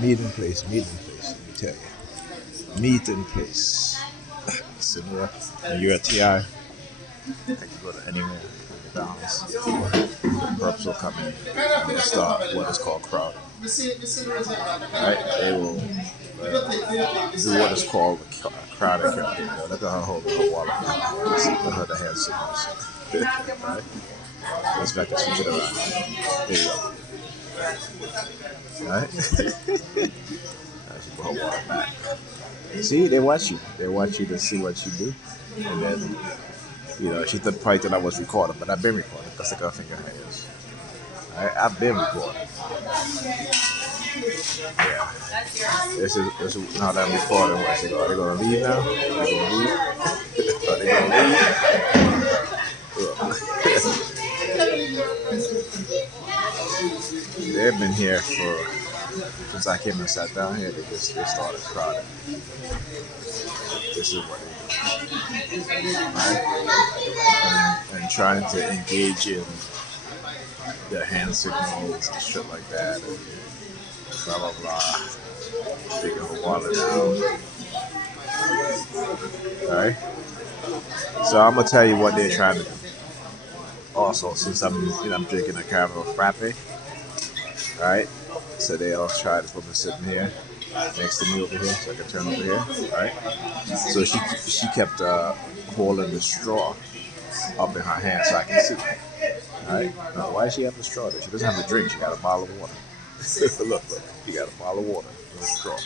Meet in place. Let me tell you. Meet in place. So when you're at TI, I can go to anywhere, McDonald's, the perps will come in and they start what is called crowding. Right? They will do what is called a crowding campaign. Look at her holding her wallet. Look at her the hand signals. Right? Let's back to switch it around. There you go. Right? She put her wallet back. See, they watch you. They watch you to see what you do. And then, she thought probably that I was recording, but I've been recording because I got finger hangers. Right? I've been recording. Yeah. This is now that I'm recording. What they go? Are they gonna leave now? Are they gonna leave? Are they gonna leave? They've been here since I came and sat down here. They started crowding. This is what they do, right? And trying to engage in the hand signals and shit like that, and blah blah blah. Taking her wallet out. All right. So I'm gonna tell you what they're trying to do. Also, since I'm drinking a caramel frappe, all right. So they all try to put me sitting here next to me over here, so I can turn over here, all right. So she kept holding the straw up in her hand so I can see. All right. Now, why does she have the straw there? She doesn't have a drink. She got a bottle of water. look, she got a bottle of water, no straw.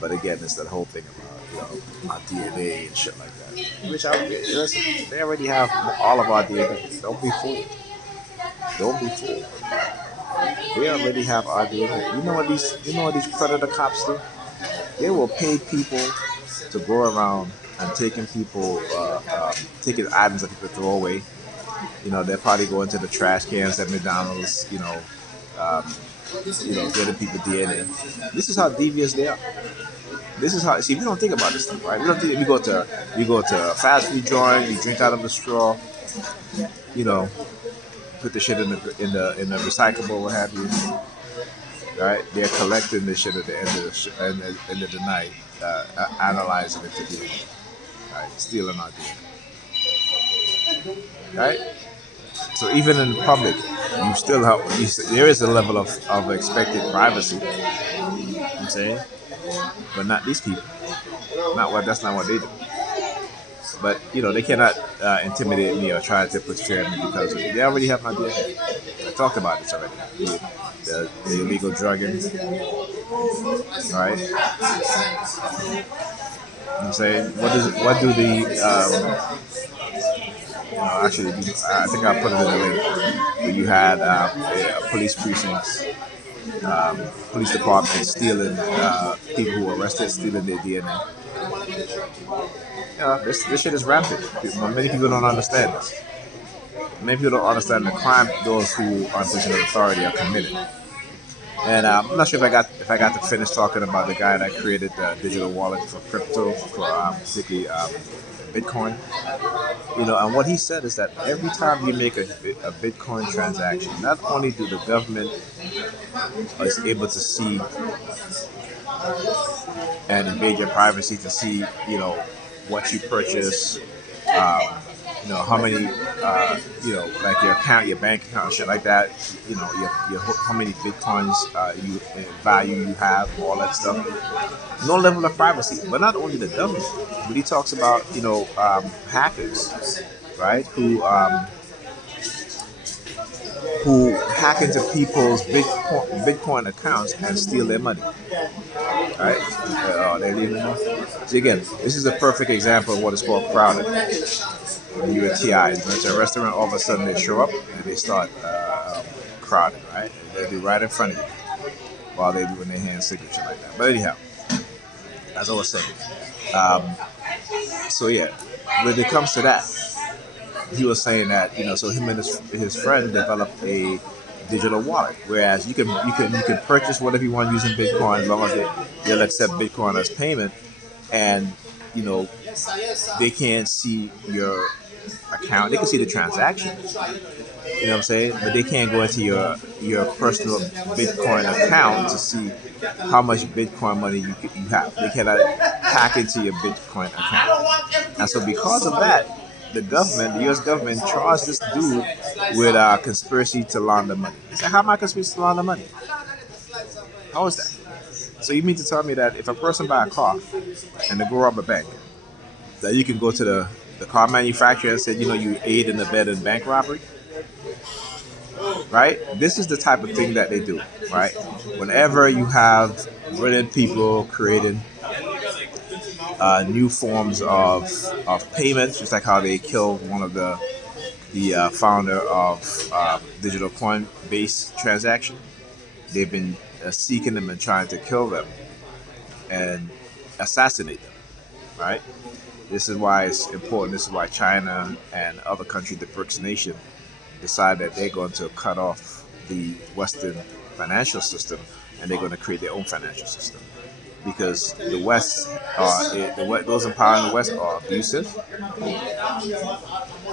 But again, it's that whole thing about my DNA and shit like that. Which listen, they already have all of our DNA. Don't be fooled. Don't be fooled. They already have our DNA. You know what these predator cops do? They will pay people to go around and taking taking items that people throw away. They'll probably go into the trash cans at McDonald's. Getting people DNA. This is how devious they are. This is how. See, we don't think about this stuff, right? We don't think. You go to a fast food joint. You drink out of the straw. Put the shit in the recyclable, what have you. Right? They're collecting this shit at the end of the night, analyzing it to DNA. Right? Stealing our DNA. Right? So even in public, you still have there is a level of expected privacy. I'm saying, but not these people. That's not what they do. But they cannot intimidate me or try to portray me because they already have my DNA. I talked about this already. The illegal drugging, right? I'm saying, what do the actually, I think I put it in the link where you had police precincts, police departments stealing people who were arrested, stealing their DNA. This shit is rampant. Many people don't understand this. Many people don't understand the crime those who are in position of authority are committing. And I'm not sure if I got to finish talking about the guy that created the digital wallet for crypto, for particularly Bitcoin. And what he said is that every time you make a Bitcoin transaction, not only do the government is able to see and invade your privacy to see, what you purchase, how many, like your account, your bank account, shit like that, your how many bitcoins value you have, all that stuff. No level of privacy, but not only the government, but he talks about hackers, right? Who hack into people's Bitcoin accounts and steal their money. Right? They're leaving now. So again, this is a perfect example of what is called crowding. When you're at TI, it's a restaurant, all of a sudden they show up and they start crowding, right? They do right in front of you while they're doing their hand signature like that. But anyhow, as I was saying, so yeah, when it comes to that, he was saying that so him and his friend developed a digital wallet, whereas you can purchase whatever you want using Bitcoin as long as they'll accept Bitcoin as payment, and they can't see your account. They can see the transaction, You know what I'm saying? But they can't go into your personal Bitcoin account to see how much Bitcoin money you have. They cannot hack into your Bitcoin account. And so because of that, the government, the U.S. government, charged this dude with conspiracy to launder money. He said, "How am I conspiracy to launder money? How is that?" So you mean to tell me that if a person buy a car and they go rob a bank, that you can go to the car manufacturer and say, you aid and abet in bank robbery? Right? This is the type of thing that they do, right? Whenever you have brilliant people creating new forms of payments, just like how they killed one of the founder of digital coin based transaction, they've been seeking them and trying to kill them and assassinate them, right? This is why it's important. This is why China and other countries, the BRICS nation, decide that they're going to cut off the Western financial system and they're going to create their own financial system. Because the West, those in power in the West are abusive.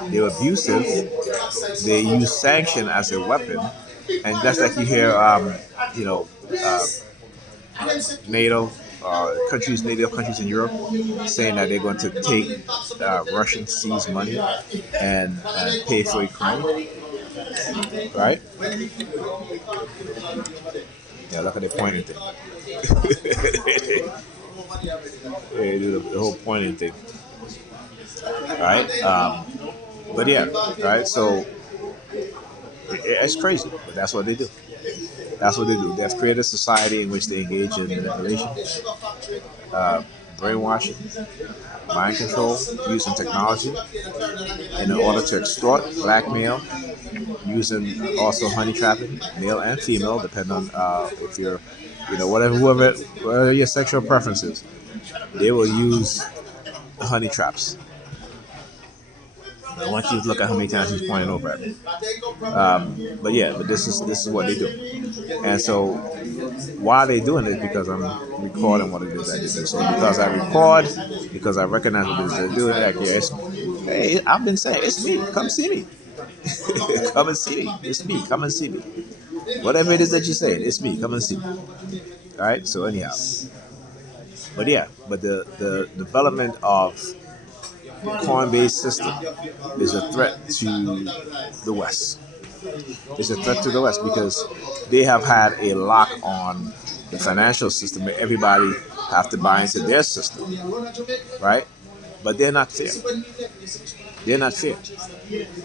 They're abusive. They use sanction as a weapon, and that's like you hear, you know, uh, NATO native countries in Europe, saying that they're going to take Russian seized money and pay for Ukraine, right? Yeah, look at the pointing thing. They do the whole pointing thing, right? But yeah, right. So it's crazy, but that's what they do. That's what they do. They've created a society in which they engage in manipulation, uh, brainwashing, mind control, using technology in order to extort, blackmail, using also honey trapping, male and female, depending on if you're, whatever your sexual preferences, they will use honey traps. I want you to look at how many times he's pointing over at me. But yeah, but this is what they do, and so why are they doing it? Because I'm recording what it is that they do. So because I record, because I recognize what it is they're doing, like hey, I've been saying it's me. Come see me. Come and see me. It's me. Come and see me. Whatever it is that you're saying, it's me. Come and see me. All right. So anyhow, but yeah, but the development of coin-based system is a threat to the West. It's a threat to the West because they have had a lock on the financial system where everybody have to buy into their system, right? But they're not fair. They're not fair.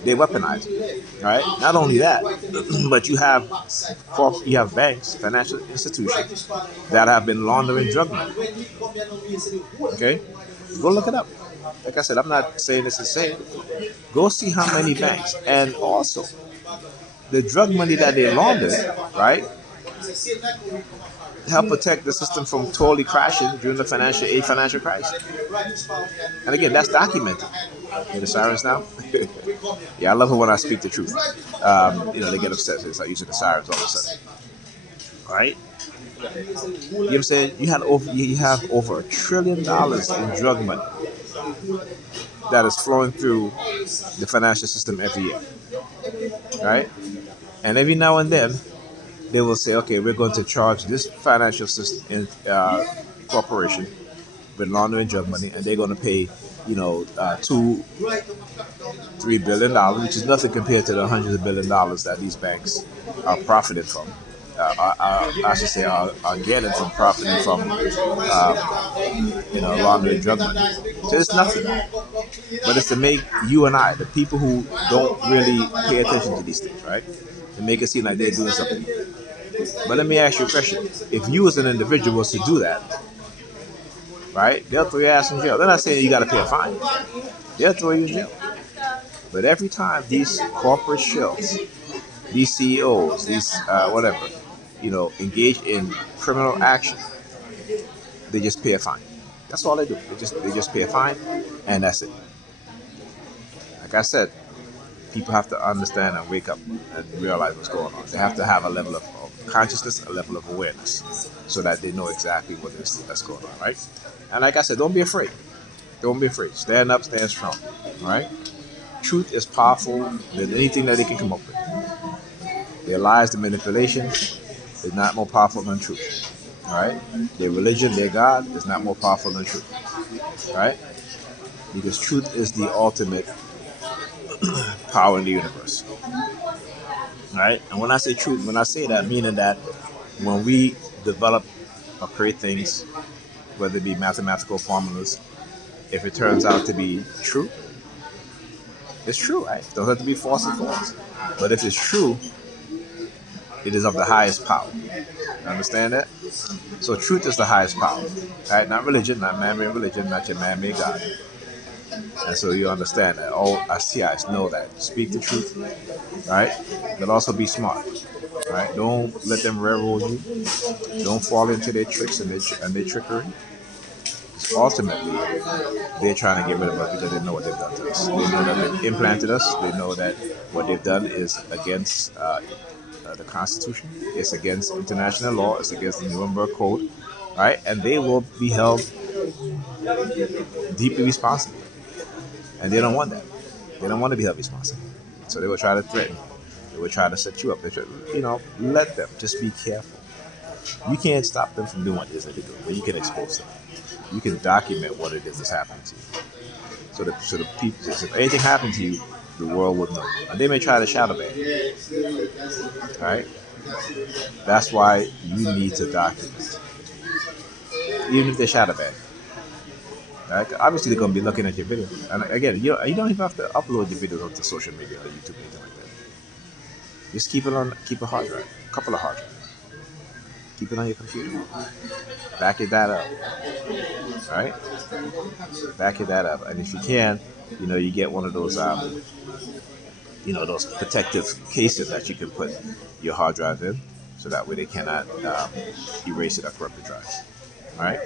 They weaponize it, right? Not only that, but you have banks, financial institutions that have been laundering drug money. Okay, go look it up. Like I said, I'm not saying this to say it. Go see how many banks, and also the drug money that they laundered, right, help protect the system from totally crashing during the financial crisis. And again, that's documented. Hear the sirens now? Yeah, I love it when I speak the truth. They get upset. So it's like using the sirens all of a sudden. All right? You know what I'm saying? You have over $1 trillion in drug money that is flowing through the financial system every year. Right? And every now and then they will say, okay, we're going to charge this financial system corporation with laundering drug money, and they're going to pay, $2-3 billion, which is nothing compared to the hundreds of $1 billions that these banks are profiting from. I should say are getting from profiting from, laundering drug money. So it's nothing, but it's to make you and I, the people who don't really pay attention to these things, right, to make it seem like they're doing something. But let me ask you a question: if you as an individual was to do that, right, they'll throw your ass in jail. They're not saying you got to pay a fine. They'll throw you in jail. But every time these corporate shells, these CEOs, these whatever, engage in criminal action, they just pay a fine. That's all they do. They just pay a fine, and that's it. Like I said, people have to understand and wake up and realize what's going on. They have to have a level of consciousness, a level of awareness, so that they know exactly what is that's going on, right? And like I said, don't be afraid. Don't be afraid. Stand up, stand strong. All right. truth is powerful than anything that they can come up with. Their lies, their manipulation is not more powerful than truth. All right? Their religion, their God is not more powerful than truth. All right? Because truth is the ultimate power in the universe. All right? And when I say truth, when I say that, meaning that when we develop or create things, whether it be mathematical formulas, if it turns out to be true, it's true, right? It doesn't have to be false or false. But if it's true, it is of the highest power. You understand that? So truth is the highest power. Right? Not religion, not man-made religion, not your man-made God. And so you understand that. All I know that. Speak the truth, right? But also be smart. Right? Don't let them railroad you. Don't fall into their tricks and their trickery. Because ultimately, they're trying to get rid of us because they know what they've done to us. They know that they've implanted us. They know that what they've done is against the Constitution. It's against international law. It's against the Nuremberg Code, right? And they will be held deeply responsible. And they don't want that. They don't want to be held responsible. So they will try to threaten. They will try to set you up. They try, let them. Just be careful. You can't stop them from doing what it is that they're doing, but you can expose them. You can document what it is that's happening to you. So the people, so if anything happened to you, the world would know. And they may try to shadow ban. All right? That's why you need to document. Even if they shadow ban. Right? Obviously, they're going to be looking at your video. And again, you don't even have to upload your videos onto social media or YouTube or anything like that. Just keep a hard drive, a couple of hard drives. Keep it on your computer. Back your data up. All right? Back your data up. And if you can, you get one of those, those protective cases that you can put your hard drive in, so that way they cannot erase it or corrupt the drives. All right?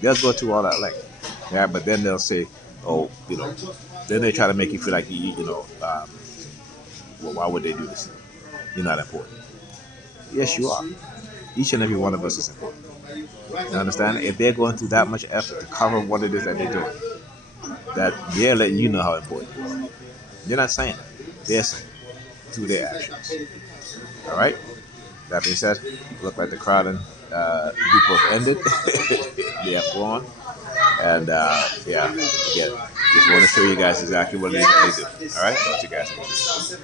They'll go through all that length. Yeah, but then they'll say, then they try to make you feel like, well, why would they do this? You're not important. Yes, you are. Each and every one of us is important. You understand? If they're going through that much effort to cover what it is that they're doing, that they're letting you know how important you are. They're not saying that. They're saying it through their actions. All right? That being said, look like the crowd and group have ended. They have gone. And again, just want to show you guys exactly what it is that they do. All right? Talk to you guys.